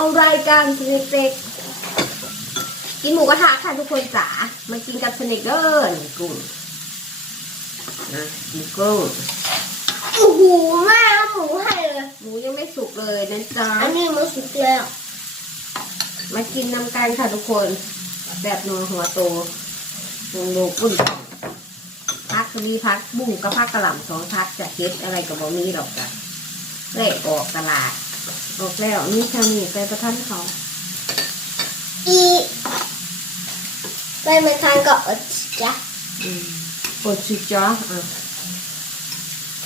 เอารายการสเน็กเด็กกินหมูกระทะค่ะทุกคนจ๋ามากินกับสเน็กเดอร์นี่กุ้งนะมีกุ้งโอ้โหแม่เอาหมูให้เลยหมูยังไม่สุกเลยนะจ๊ะอันนี้มันสุกแล้ว มากินน้ำกันค่ะทุกคน แบบนัวหัวโตลงโลปุ่นพักก็มีพักบุ้งกับพักกระหล่ำสองพักจะเฮ็ดอะไรกับบะมีหรอกจ้ะเละออกตลาด ออกแล้วนี่ชามีไปประทันเขา อีไปมาทานกับอดจ้ะอืมปวดชิจ้ออะ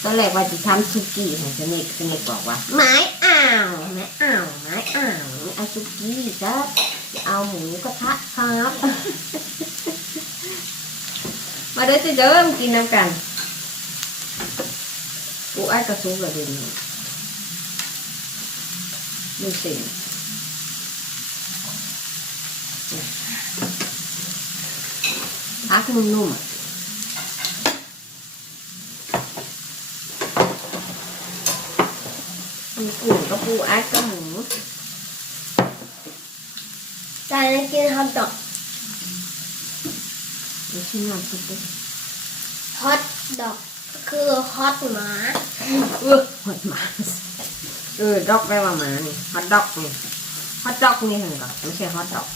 ตอนแรกว่าจะทำซุกี้ให้สนิทสนิทบอกว่าไม้อ่าวไม้อ่าวไม้อ่าวไม่เอาซุกี้ครับจะเอาหมูกระทะครับ มาเด้อจะเดิมกินน้ำกัน กูไอ้กระซุกระเด็น ดูสิพักนุ่มๆมีกุ้งกับปูอัดกับหมูจานนี้กินฮอทดอกมีชิ้นน้ำซุปด้วยฮอทดอกคือฮอตหมาเออหดหมา เออดอกแปลว่าหมานี่ฮอตดอกนี่ฮอตดอกนี่เห็นก่อนไม่ใช่ฮอตดอก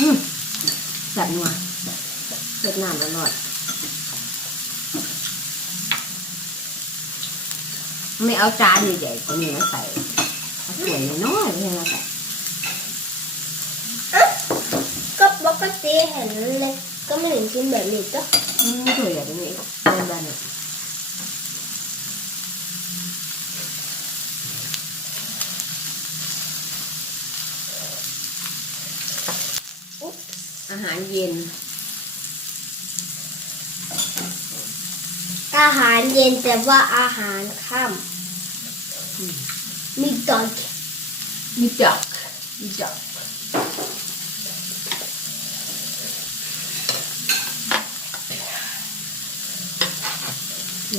อืมจัดนัวเผ็ดน้ำอร่อยไม่เอาจานใหญ่ๆก็มีมาใส่ เอาถ้วยน้อยๆไม่ใช่มาใส่ก็ปกติเห็นเล็กก็ไม่เห็นกินแบบนี้จ้ะอืมถ้วยใหญ่ตรงนี้เป็นแบบนี้อุ๊บอาหารเย็น อาหารเย็นแต่ว่าอาหารค่ำมีดอก มีดอกมีดอก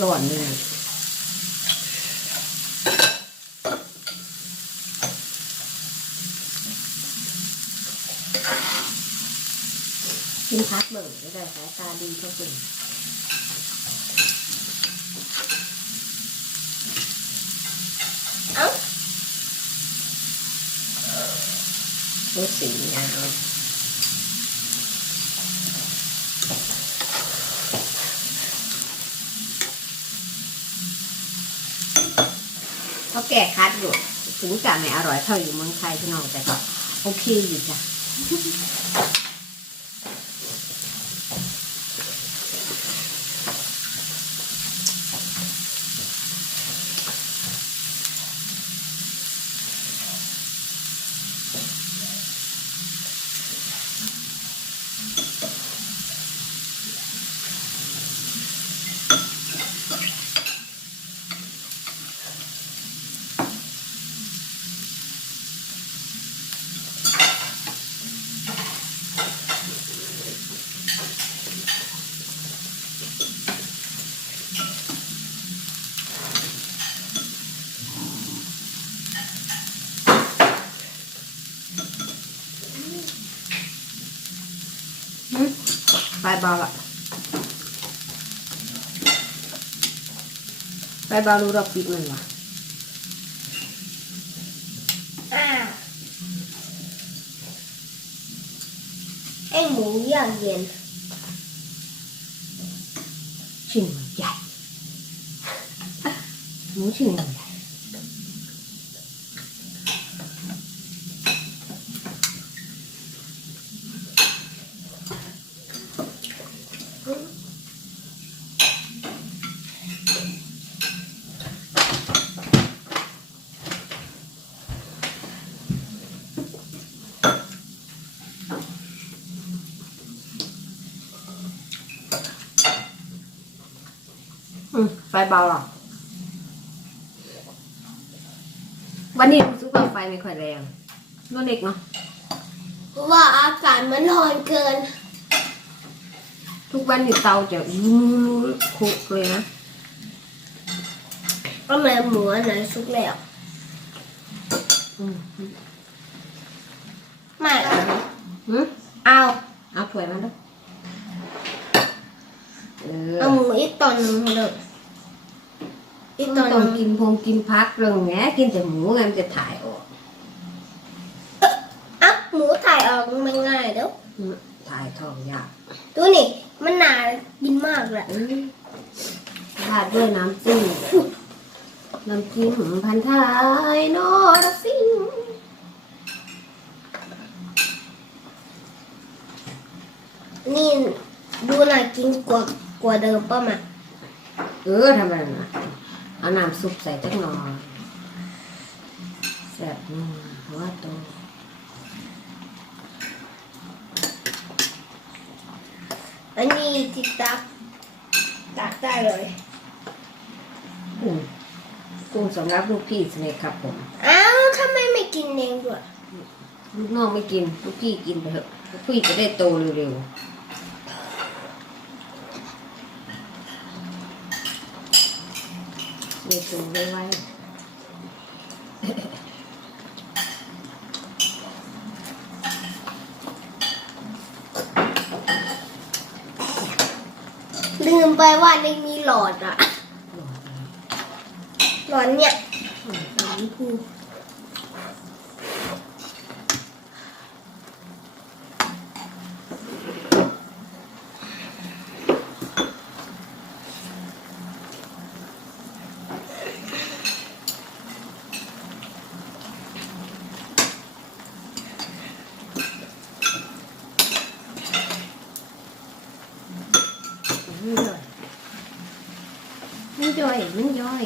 ร้อนเลยกินพักเบิ่งจะได้สายตาดีเท่าคุณเรูปสีงามเขาแก่คัดอยู่ถึงจะไม่อร่อยเท่าอยู่เมืองไทยพี่น้องแต่ก็โอเคอยู่จ้ะ ไปเบาละไปเบารู้ดอกปิดมันวะ อ้าวไอหมูย่างเย็น ชิ้นมันใหญ่ หมูชิ้นมันใหญ่ อืม ไฟเบาหรอ วันนี้รู้สึกว่าไฟไม่ค่อยแรงตัวเล็กเนาะราะว่าอากาศมันร้อนเกิน ทุกวันนี่เตาจะยูคุกเลยนะ ก็แม่หมูอันไหนสุกแล้วอืมไม่เอาหืมเอาเอาถ้วยมาด้วย เออเอาหมูอีกตอนหนึ่งให้เลย อีกตต้อนหองนึ่งกินพงกินพักเรื่องแหนกินแต่หมูไงมันจะถ่ายออกอะหมูถ่ายออกมันง่ายเด้ออืมถ่ายท้องยากดูนี่ มันหนากินมากเลยอืมราดด้วยน้ำจิ้มน้ำจิ้มพันท้ายนอรสิงห์นี่ดูน่ากินกว่ากว่าเดิมป่ะมาเออทำไมนะ เอาน้ำซุปใส่จักหน่อยแซ่บนัวหัวโตอันนี้ติดตักตักได้เลยกุ้งกุ้งสำหรับลูกพี่สเน็คครับผม อ้าวทำไมไม่กินเองด้วยลูกน้องไม่กิน ลูกพี่กินไปเถอะ ลูกพี่จะได้โตเร็วๆ มีตัวไว้ไว้ลืมไปว่าในมีหลอดอะหลอดเนี่ย หลอดนี้คือ มันย่อย มันย่อย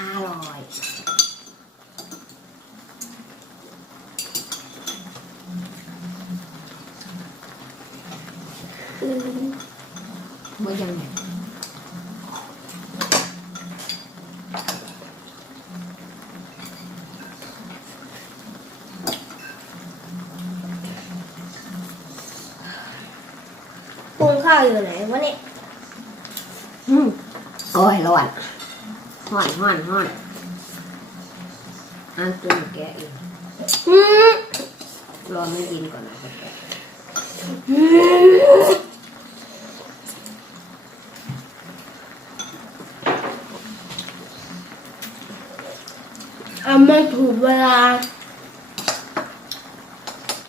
อร่อย อืม บ่ยังไงปรุงข้าวอยู่ไหนวะเนี่ยอืมโอ้ยร้อนห้อนห้อนห้อนอันตัวแกะเองอืมรอมันเย็นก่อนนะแกะ อะไม่ถูกเวลา